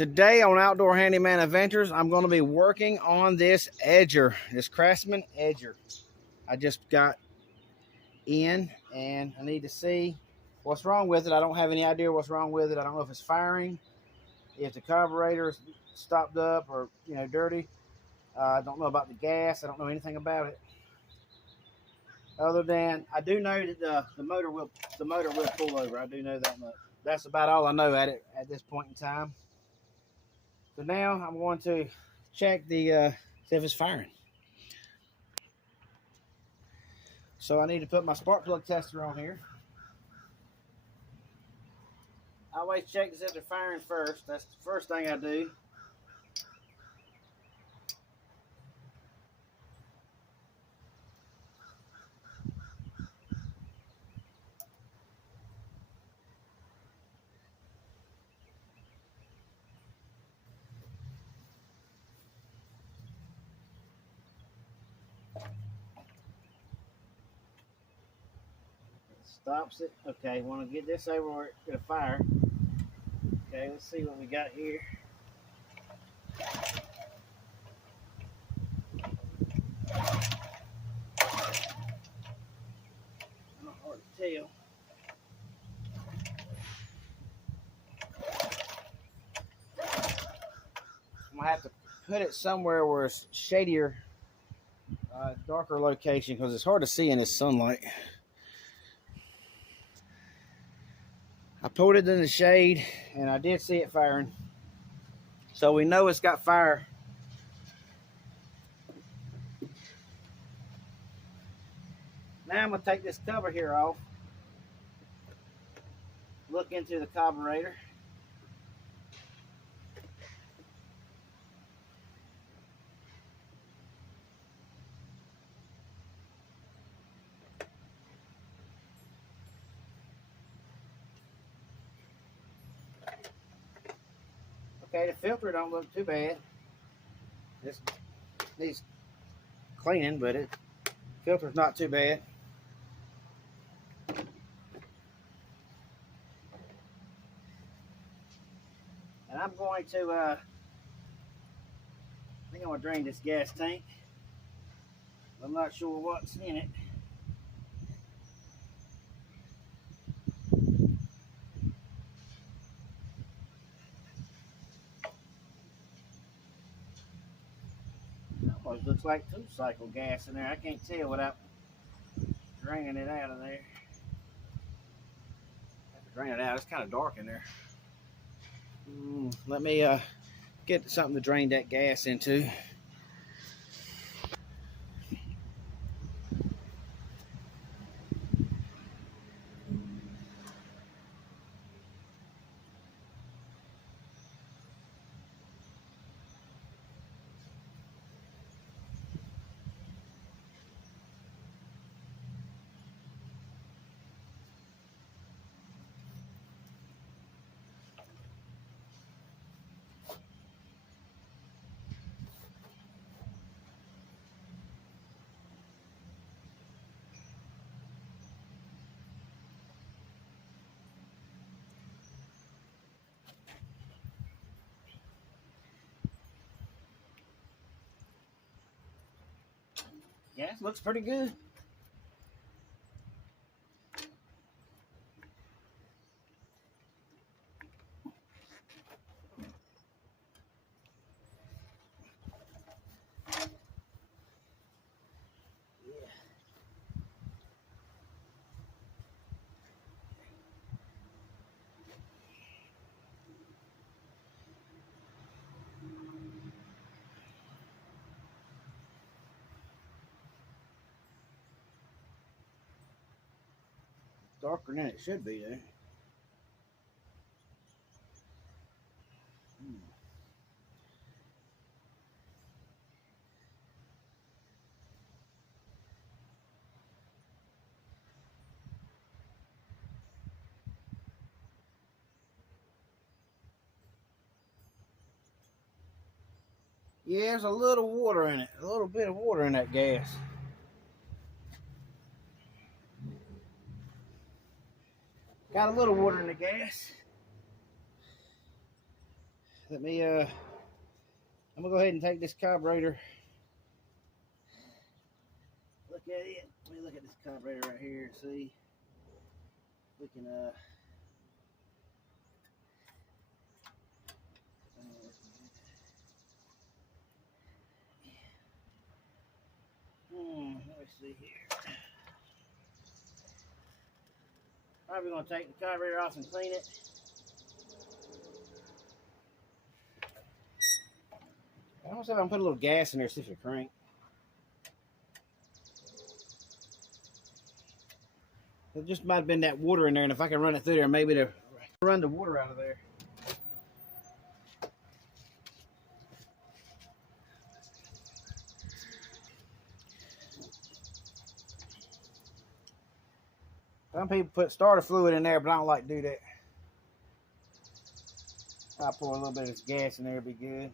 Today on Outdoor Handyman Adventures, I'm going to be working on this edger, this Craftsman edger. I just got in and I need to see what's wrong with it. I don't have any idea what's wrong with it. I don't know if it's firing, if the carburetor is stopped up or dirty. I don't know about the gas. I don't know anything about it. Other than I do know that the motor will pull over. I do know that much. That's about all I know at this point in time. So now I'm going to check the see if it's firing. So I need to put my spark plug tester on here. I always check to see if they're firing first. That's the first thing I do. Stops it. Okay, want to get this over where it's going to fire. Okay, let's see what we got here. Not hard to tell. I'm going to have to put it somewhere where it's shadier, darker location because it's hard to see in this sunlight. I pulled it in the shade and I did see it firing. So we know it's got fire. Now I'm going to take this cover here off. Look into the carburetor. Okay, the filter don't look too bad. This needs cleaning, but the filter's not too bad. And I'm going to, I think I'm going to drain this gas tank. I'm not sure what's in it. Almost looks like two-cycle gas in there. I can't tell without draining it out of there. I have to drain it out. It's kind of dark in there. Let me get something to drain that gas into. Gas looks pretty good. Darker than it should be there. Yeah, there's a little water in it. A little bit of water in that gas. Got a little water in the gas. Let me I'm gonna go ahead and take this carburetor. Look at it. Let me look at this carburetor right here and see. We can let me see here. Probably gonna take the carburetor off and clean it. I don't know if I can put a little gas in there, see if it crank. There just might have been that water in there, and if I can run it through there, maybe to run the water out of there. Some people put starter fluid in there, but I don't like to do that. I'll pour a little bit of this gas in there, it'll be good.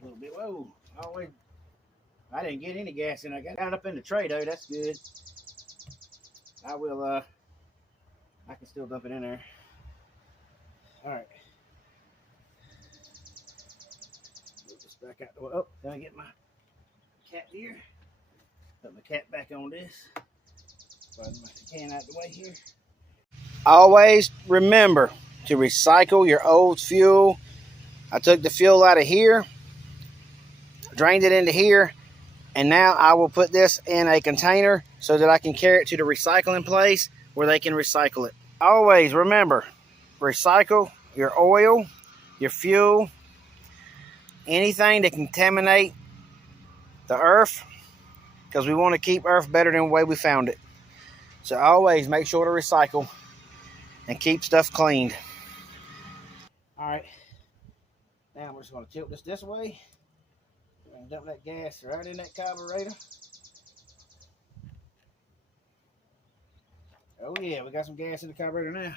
A little bit. Whoa! Always. I didn't get any gas in. I got it up in the tray though. That's good. I will. I can still dump it in there. All right. Move this back out the way. Oh, let me get my cat here. Put my cat back on this. Put my can out the way here. Always remember to recycle your old fuel. I took the fuel out of here, drained it into here, and now I will put this in a container so that I can carry it to the recycling place where they can recycle it. Always remember, recycle your oil, your fuel, anything that can contaminate the earth, because we want to keep earth better than the way we found it. So always make sure to recycle and keep stuff cleaned. All right, now we're just going to tilt this way and dump that gas right in that carburetor. Oh yeah, we got some gas in the carburetor now.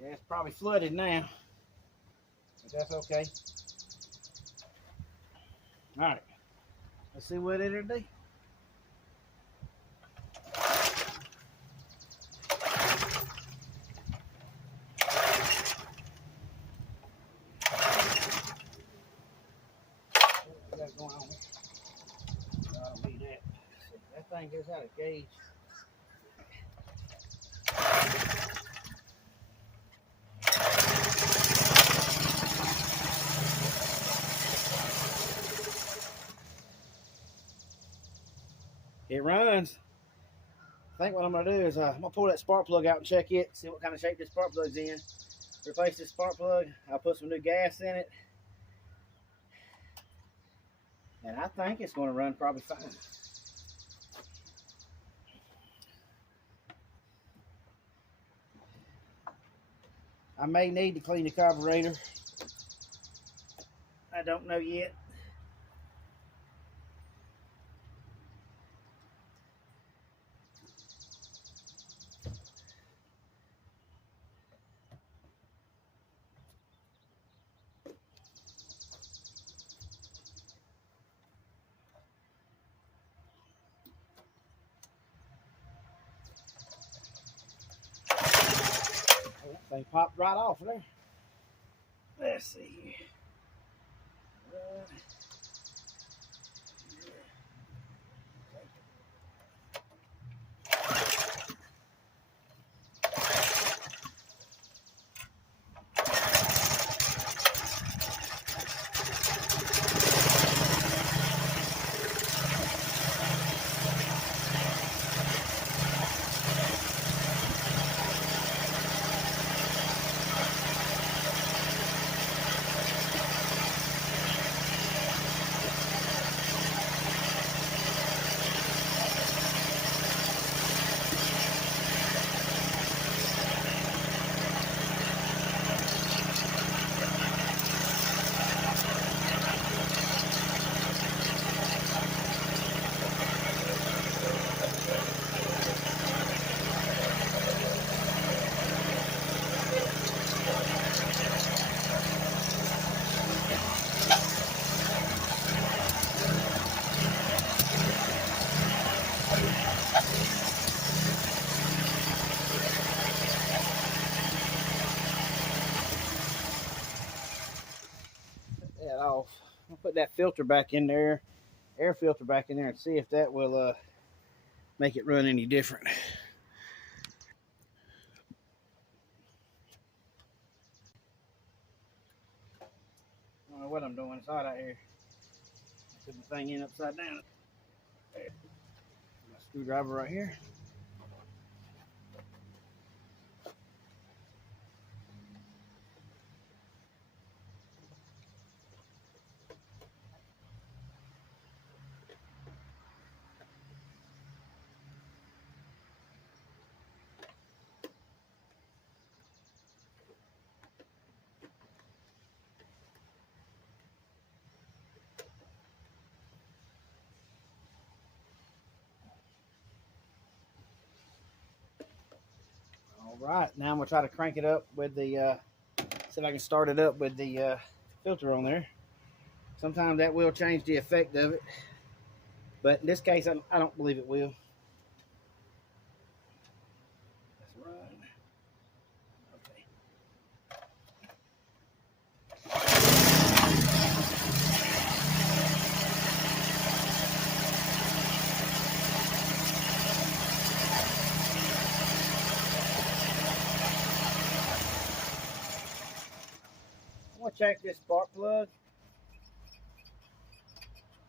Yeah, it's probably flooded now, but that's okay. All right, let's see what it'll do. Going on here. No, I don't need that. That thing goes out of gauge. It runs. I think what I'm gonna do is I'm gonna pull that spark plug out and check it, see what kind of shape this spark plug's in. Replace this spark plug. I'll put some new gas in it. And I think it's going to run probably fine. I may need to clean the carburetor. I don't know yet. They popped right off there. Let's see here. off. I'll put that filter back in there, air filter back in there, and see if that will make it run any different. I don't know what I'm doing. It's hot out here. Put the thing in upside down. There. My screwdriver right here. All right, now I'm gonna try to crank it up with the, see if I can start it up with the filter on there. Sometimes that will change the effect of it, but in this case, I don't believe it will. Let's run. Okay. I'm gonna check this spark plug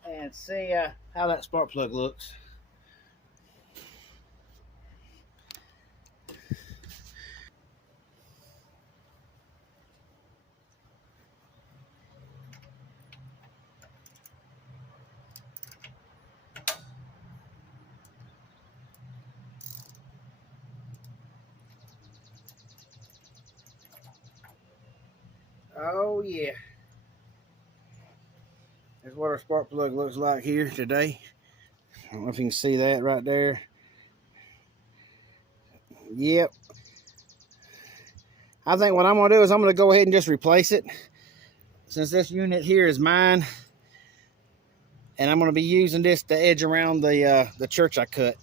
and see how that spark plug looks. Oh yeah, that's what our spark plug looks like here today. I don't know if you can see that right there. Yep. I think what I'm going to do is I'm going to go ahead and just replace it, since this unit here is mine, and I'm going to be using this to edge around the church I cut.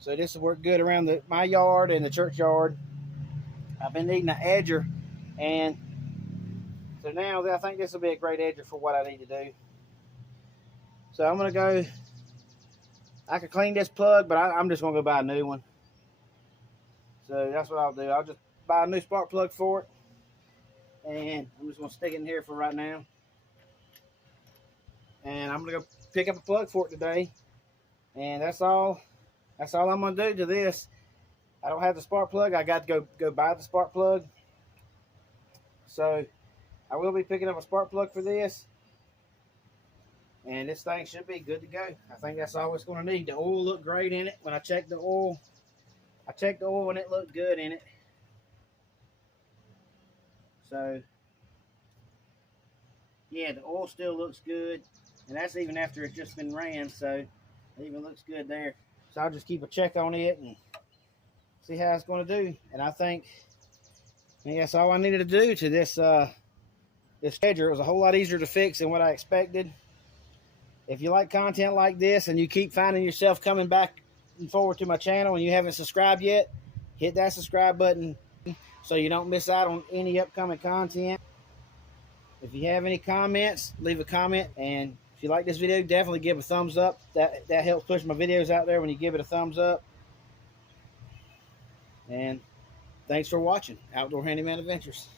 So this will work good around my yard and the church yard. I've been needing an edger, and so now I think this will be a great edger for what I need to do. So I'm going to go, I could clean this plug, but I'm just going to go buy a new one. So that's what I'll do. I'll just buy a new spark plug for it, and I'm just going to stick it in here for right now. And I'm going to go pick up a plug for it today, and that's all I'm going to do to this. I don't have the spark plug. I got to go buy the spark plug. So I will be picking up a spark plug for this, and this thing should be good to go. I think that's all it's going to need. The oil looked great in it when I checked the oil. I checked the oil and it looked good in it. So yeah, the oil still looks good, and that's even after it's just been ran, so it even looks good there. So I'll just keep a check on it and see how it's going to do. And I think that's all I needed to do to this this edger. It was a whole lot easier to fix than what I expected. If you like content like this and you keep finding yourself coming back and forward to my channel and you haven't subscribed yet, hit that subscribe button so you don't miss out on any upcoming content. If you have any comments, leave a comment, and if you like this video, definitely give a thumbs up. That helps push my videos out there when you give it a thumbs up. And thanks for watching Outdoor Handyman Adventures.